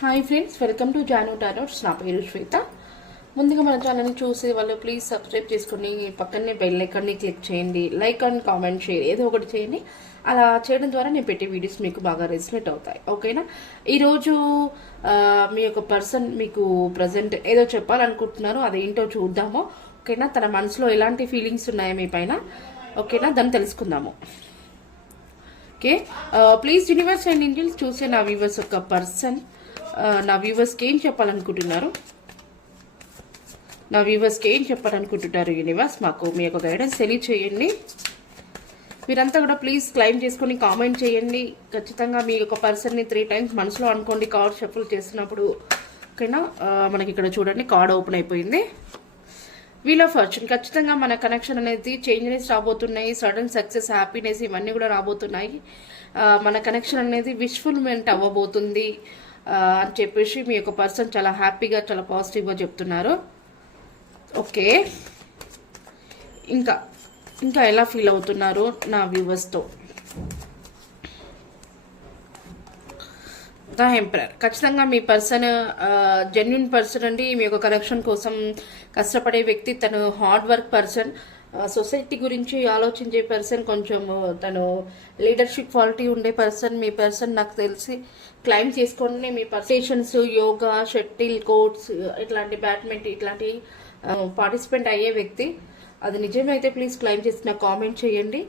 Hi friends, welcome to Janu tarots. నా పేరు శ్వేత. ముందుగా మన ఛానల్ని చూసే వాళ్ళు ప్లీజ్ సబ్స్క్రైబ్ చేసుకుని పక్కనే బెల్ ఐకాన్ని క్లిక్ చేయండి. లైక్ అండ్ కామెంట్ షేర్ ఏదో ఒకటి చేయండి. అలా చేయడం ద్వారా నేను పెట్టే వీడియోస్ మీకు బాగా రెస్నేట్ అవుతాయి. ఓకేనా? ఈరోజు మీ యొక్క పర్సన్ మీకు ప్రజెంట్ ఏదో చెప్పాలనుకుంటున్నారు, అదేంటో చూద్దాము. ఓకేనా? తన మనసులో ఎలాంటి ఫీలింగ్స్ ఉన్నాయో మీ పైన, ఓకేనా, దాన్ని తెలుసుకుందాము. Okay, please universe and angels చూసే నా వ్యూవర్స్ యొక్క పర్సన్ నా వ్యూవర్స్కి ఏం చెప్పాలనుకుంటున్నారు, యూనివర్స్ మాకు మీ యొక్క గైడెన్స్ తెలియచేయండి. మీరంతా కూడా ప్లీజ్ క్లైమ్ చేసుకొని కామెంట్ చేయండి. ఖచ్చితంగా మీ యొక్క పర్సన్ని 3 times మనసులో అనుకోండి కార్డ్ షఫుల్ చేస్తున్నప్పుడు. ఓకేనా? మనకి ఇక్కడ చూడండి, కార్డ్ ఓపెన్ అయిపోయింది. Wheel of fortune. ఖచ్చితంగా మన కనెక్షన్ అనేది చేంజెస్ రాబోతున్నాయి. సడన్ సక్సెస్, హ్యాపీనెస్ ఇవన్నీ కూడా రాబోతున్నాయి. మన కనెక్షన్ అనేది విష్ఫుల్మెంట్ అవ్వబోతుంది అని చెప్పేసి మీ యొక్క పర్సన్ చాలా హ్యాపీగా, చాలా పాజిటివ్గా చెప్తున్నారు. ఓకే, ఇంకా ఎలా ఫీల్ అవుతున్నారు నా వ్యూవర్స్తో? The emperor. ఖచ్చితంగా మీ పర్సన్ జెన్యున్ పర్సన్ అండి. మీ యొక్క కనెక్షన్ కోసం కష్టపడే వ్యక్తి. తను హార్డ్ వర్క్ పర్సన్, సొసైటీ గురించి ఆలోచించే పర్సన్, కొంచెం తను లీడర్షిప్ క్వాలిటీ ఉండే పర్సన్. మీ పర్సన్ నాకు తెలిసి క్లైమ్ చేసుకోండి. మీ పర్సేషన్స్, యోగా, షటిల్ కోర్ట్స్, ఇట్లాంటి బ్యాడ్మింటన్ ఇట్లాంటి పార్టిసిపెంట్ అయ్యే వ్యక్తి. అది నిజమైతే ప్లీజ్ క్లైమ్ చేసి నాకు కామెంట్ చేయండి.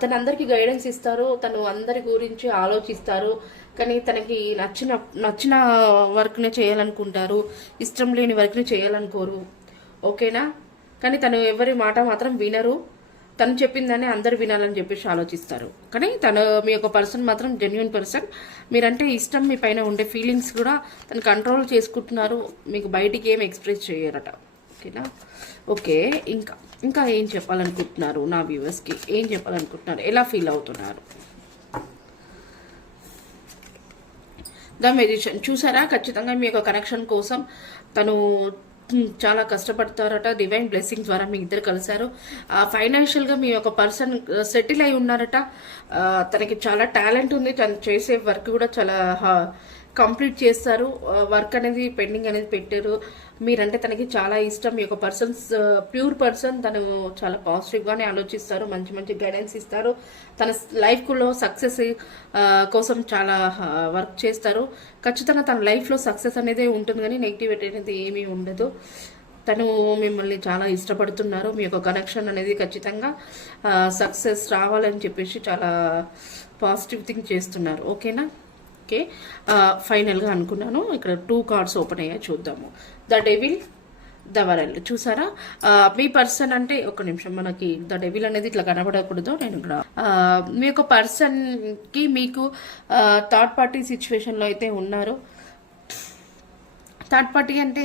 తను అందరికీ గైడెన్స్ ఇస్తారు, తను అందరి గురించి ఆలోచిస్తారు. కానీ తనకి నచ్చిన వర్క్ని చేయాలనుకుంటారు, ఇష్టం లేని వర్క్ని చేయాలనుకోరు. ఓకేనా? కానీ తను ఎవరి మాట మాత్రం వినరు. తను చెప్పిందని అందరు వినాలని చెప్పేసి ఆలోచిస్తారు. కానీ తను మీ యొక్క పర్సన్ మాత్రం జెన్యున్ పర్సన్. మీరంటే ఇష్టం, మీ పైన ఉండే ఫీలింగ్స్ కూడా తను కంట్రోల్ చేసుకుంటున్నారు. మీకు బయటికి ఏం ఎక్స్ప్రెస్ చేయరట. ఓకేనా? ఓకే, ఇంకా ఏం చెప్పాలనుకుంటున్నారు నా వ్యూవర్స్కి? ఏం చెప్పాలనుకుంటున్నారు? ఎలా ఫీల్ అవుతున్నారు? The magician. చూసారా? ఖచ్చితంగా మీ యొక్క కనెక్షన్ కోసం తను చాలా కష్టపడతారట. డివైన్ బ్లెస్సింగ్ ద్వారా మీ ఇద్దరు కలిశారు. ఫైనాన్షియల్గా మీ యొక్క పర్సన్ సెటిల్ అయి ఉన్నారట. తనకి చాలా టాలెంట్ ఉంది. తను చేసే వర్క్ కూడా చాలా కంప్లీట్ చేస్తారు. వర్క్ అనేది పెండింగ్ అనేది పెట్టారు. మీరంటే తనకి చాలా ఇష్టం. మీ యొక్క పర్సన్స్ ప్యూర్ పర్సన్. తను చాలా పాజిటివ్గానే ఆలోచిస్తారు, మంచి మంచి గైడెన్స్ ఇస్తారు. తన లైఫ్లో సక్సెస్ కోసం చాలా వర్క్ చేస్తారు. ఖచ్చితంగా తన లైఫ్లో సక్సెస్ అనేది ఉంటుంది, కానీ నెగిటివిటీ అనేది ఏమీ ఉండదు. తను మిమ్మల్ని చాలా ఇష్టపడుతున్నారు. మీ యొక్క కనెక్షన్ అనేది ఖచ్చితంగా సక్సెస్ రావాలని చెప్పేసి చాలా పాజిటివ్ థింక్ చేస్తున్నారు. ఓకేనా? ఓకే, ఫైనల్గా అనుకున్నాను. ఇక్కడ 2 cards ఓపెన్ అయ్యాయి, చూద్దాము. The devil, the world. చూసారా? మీ పర్సన్ అంటే ఒక నిమిషం, మనకి ద డెవిల్ అనేది ఇట్లా కనబడకూడదు. నేను ఇక్కడ మీ యొక్క పర్సన్కి మీకు థర్డ్ పార్టీ సిచ్యువేషన్లో అయితే ఉన్నారు. థర్డ్ పార్టీ అంటే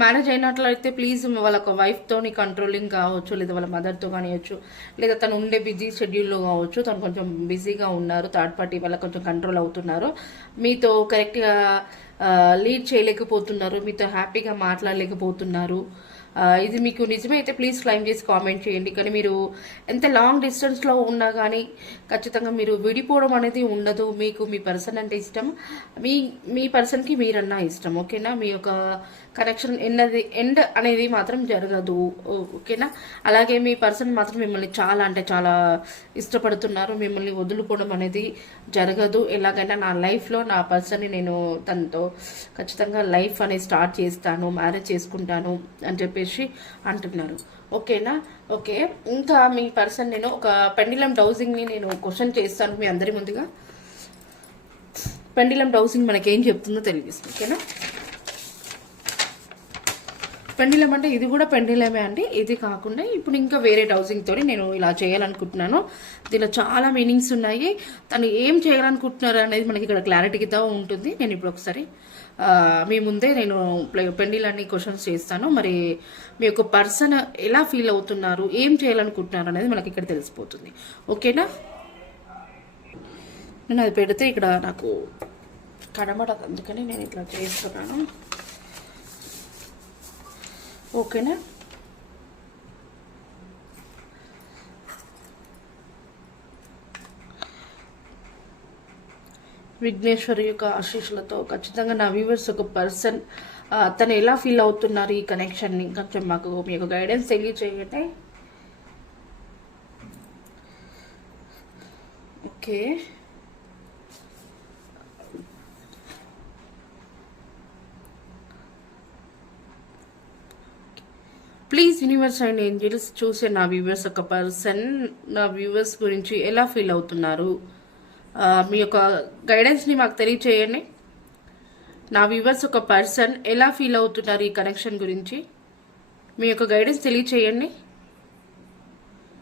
మ్యారేజ్ అయినట్లయితే ప్లీజ్ వాళ్ళ వైఫ్తోని కంట్రోలింగ్ కావచ్చు, లేదా వాళ్ళ మదర్తో కానివచ్చు, లేదా తను ఉండే బిజీ షెడ్యూల్లో కావచ్చు. తను కొంచెం బిజీగా ఉన్నారు. థర్డ్ పార్టీ వల్ల కొంచెం కంట్రోల్ అవుతున్నారు. మీతో కరెక్ట్గా లీడ్ చేయలేకపోతున్నారు. మీతో హ్యాపీగా మాట్లాడలేకపోతున్నారు. ఇది మీకు నిజమైతే ప్లీజ్ క్లైమ్ చేసి కామెంట్ చేయండి. కానీ మీరు ఎంత లాంగ్ డిస్టెన్స్లో ఉన్నా కానీ ఖచ్చితంగా మీరు విడిపోవడం అనేది ఉండదు. మీకు మీ పర్సన్ అంటే ఇష్టం, మీ పర్సన్కి మీరన్నా ఇష్టం. ఓకేనా? మీ యొక్క కనెక్షన్ ఎండ్ అనేది మాత్రం జరగదు. ఓకేనా? అలాగే మీ పర్సన్ మాత్రం మిమ్మల్ని చాలా అంటే చాలా ఇష్టపడుతున్నారు. మిమ్మల్ని వదులుకోవడం అనేది జరగదు. ఎలాగైనా నా లైఫ్లో నా పర్సన్ని నేను తనతో ఖచ్చితంగా లైఫ్ అనేది స్టార్ట్ చేస్తాను, మ్యారేజ్ చేసుకుంటాను అని చెప్పేసి అంటున్నారు. ఓకేనా? ఓకే, ఇంకా మీ పర్సన్ నేను ఒక పెండిలం డౌజింగ్ని నేను క్వశ్చన్ చేస్తాను మీ అందరి ముందుగా. పెండిలం డౌజింగ్ మనకేం చెప్తుందో తెలియజేస్తుంది. ఓకేనా? పెండిలం అంటే ఇది కూడా పెండిలమే అండి. ఇది కాకుండా ఇప్పుడు ఇంకా వేరే డౌజింగ్తో నేను ఇలా చేయాలనుకుంటున్నాను. దీనిలో చాలా మీనింగ్స్ ఉన్నాయి. తను ఏం చేయాలనుకుంటున్నారు అనేది మనకి ఇక్కడ క్లారిటీగా ఉంటుంది. నేను ఇప్పుడు ఒకసారి మీ ముందే నేను పెండిలన్నీ క్వశ్చన్స్ చేస్తాను. మరి మీ యొక్క పర్సన్ ఎలా ఫీల్ అవుతున్నారు, ఏం చేయాలనుకుంటున్నారు అనేది మనకి ఇక్కడ తెలిసిపోతుంది. ఓకేనా? నేను అది పెడితే ఇక్కడ నాకు కనబడదు, అందుకని నేను ఇట్లా చేస్తున్నాను. ఓకేనా? విఘ్నేశ్వరి యొక్క ఆశీస్సులతో ఖచ్చితంగా నా వ్యూవర్స్ ఒక పర్సన్ తను ఎలా ఫీల్ అవుతున్నారు ఈ కనెక్షన్ని కొంచెం మాకు మీకు గైడెన్స్ తెలియచేయండి. Okay, please universe and angels చూసే నా వ్యూవర్స్ ఒక పర్సన్ నా వ్యూవర్స్ గురించి ఎలా ఫీల్ అవుతున్నారు, మీ యొక్క గైడెన్స్ని మాకు తెలియచేయండి. నా వ్యూవర్స్ ఒక పర్సన్ ఎలా ఫీల్ అవుతున్నారు ఈ కనెక్షన్ గురించి మీ యొక్క గైడెన్స్ తెలియచేయండి.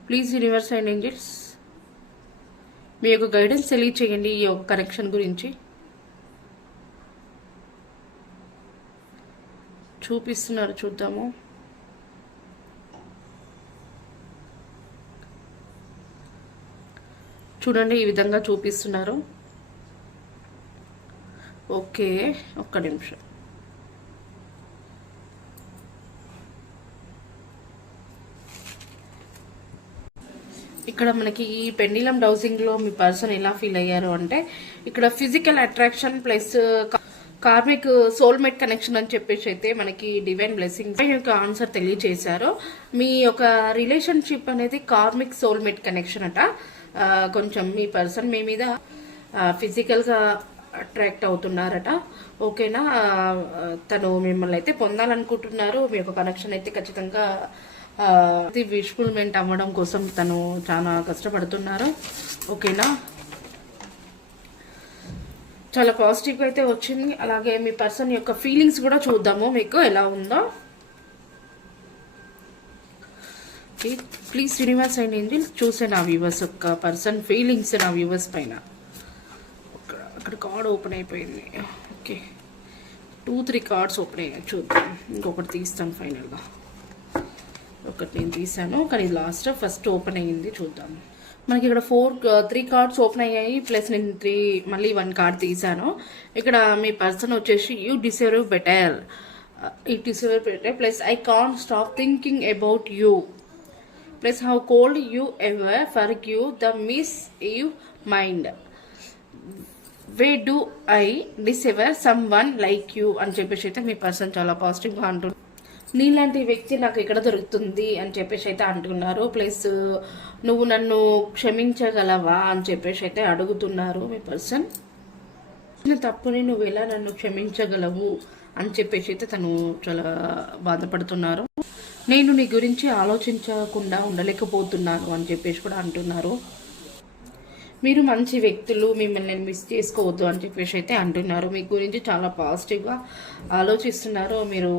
ప్లీజ్ యూనివర్స్ అండ్ ఏంజల్స్ మీ యొక్క గైడెన్స్ తెలియచేయండి ఈ యొక్క కనెక్షన్ గురించి. చూపిస్తున్నారు, చూద్దాము. చూడండి, ఈ విధంగా చూపిస్తున్నారు. ఓకే, ఒక్క నిమిషం. ఇక్కడ మనకి ఈ పెండిలం డౌసింగ్లో మీ పర్సన్ ఎలా ఫీల్ అయ్యారు అంటే, ఇక్కడ physical attraction plus karmic soulmate connection అని చెప్పేసి అయితే మనకి డివైన్ బ్లెస్సింగ్ యొక్క ఆన్సర్ తెలియజేశారు. మీ యొక్క రిలేషన్షిప్ అనేది కార్మిక్ సోల్మేట్ కనెక్షన్ అట. కొంచెం మీ పర్సన్ మీ మీద ఫిజికల్గా అట్రాక్ట్ అవుతున్నారట. ఓకేనా, తను మిమ్మల్ని అయితే పొందాలనుకుంటున్నారు. మీ యొక్క కనెక్షన్ అయితే ఖచ్చితంగా విష్ఫుల్మెంట్ అవ్వడం కోసం తను చాలా కష్టపడుతున్నారు. ఓకేనా, చాలా పాజిటివ్గా అయితే వచ్చింది. అలాగే మీ పర్సన్ యొక్క ఫీలింగ్స్ కూడా చూద్దాము మీకు ఎలా ఉందో. ప్లీజ్ యూనివర్స్ అండ్ ఏంజల్స్ చూసే నా వ్యూవర్స్ యొక్క పర్సన్ ఫీలింగ్స్ నా వ్యూవర్స్ పైన. అక్కడ కార్డ్ ఓపెన్ అయిపోయింది. ఓకే, 2-3 కార్డ్స్ ఓపెన్ అయ్యాయి, చూద్దాం. ఇంకొకటి తీస్తాను ఫైనల్గా. ఒకటి నేను తీసాను కానీ లాస్ట్ ఫస్ట్ ఓపెన్ అయ్యింది, చూద్దాం. మనకి ఇక్కడ 3 కార్డ్స్ ఓపెన్ అయ్యాయి, ప్లస్ నేను మళ్ళీ 1 కార్డ్ తీసాను. ఇక్కడ మీ పర్సన్ వచ్చేసి you deserve better, it deserve better plus I can't stop thinking about you plus how cold you ever forgive the miss you mind way do I deserve some one like you అని చెప్పేసి అయితే మీ person చాలా పాజిటివ్గా అంటున్నారు. నీలాంటి వ్యక్తి నాకు ఇక్కడ దొరుకుతుంది అని చెప్పేసి అయితే అంటున్నారు. ప్లస్ నువ్వు నన్ను క్షమించగలవా అని చెప్పేసి అయితే అడుగుతున్నారు మీ పర్సన్. తప్పుని నువ్వు ఎలా నన్ను క్షమించగలవు అని చెప్పేసి అయితే తను చాలా బాధపడుతున్నారు. నేను నీ గురించి ఆలోచించకుండా ఉండలేకపోతున్నాను అని చెప్పేసి కూడా అంటున్నారు. మీరు మంచి వ్యక్తులు, మిమ్మల్ని నేను మిస్ చేసుకోవద్దు అని చెప్పేసి అయితే అంటున్నారు. మీ గురించి చాలా పాజిటివ్గా ఆలోచిస్తున్నారు. మీరు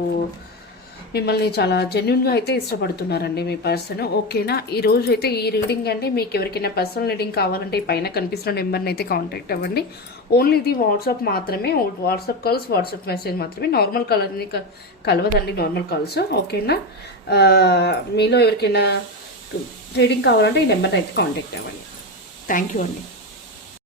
మిమ్మల్ని చాలా జెన్యున్గా అయితే ఇష్టపడుతున్నారండి మీ పర్సన్. ఓకేనా, ఈ రోజు అయితే ఈ రీడింగ్ అండి. మీకు ఎవరికైనా పర్సనల్ రీడింగ్ కావాలంటే పైన కనిపిస్తున్న నెంబర్ని అయితే కాంటాక్ట్ అవ్వండి. ఓన్లీ ఇది వాట్సాప్ మాత్రమే, వాట్సాప్ కాల్స్, వాట్సాప్ మెసేజ్ మాత్రమే. నార్మల్ కాల్ని కలవదండి, నార్మల్ కాల్స్. ఓకేనా, మీలో ఎవరికైనా రీడింగ్ కావాలంటే ఈ నెంబర్ని అయితే కాంటాక్ట్ అవ్వండి. థ్యాంక్ యూ అండి.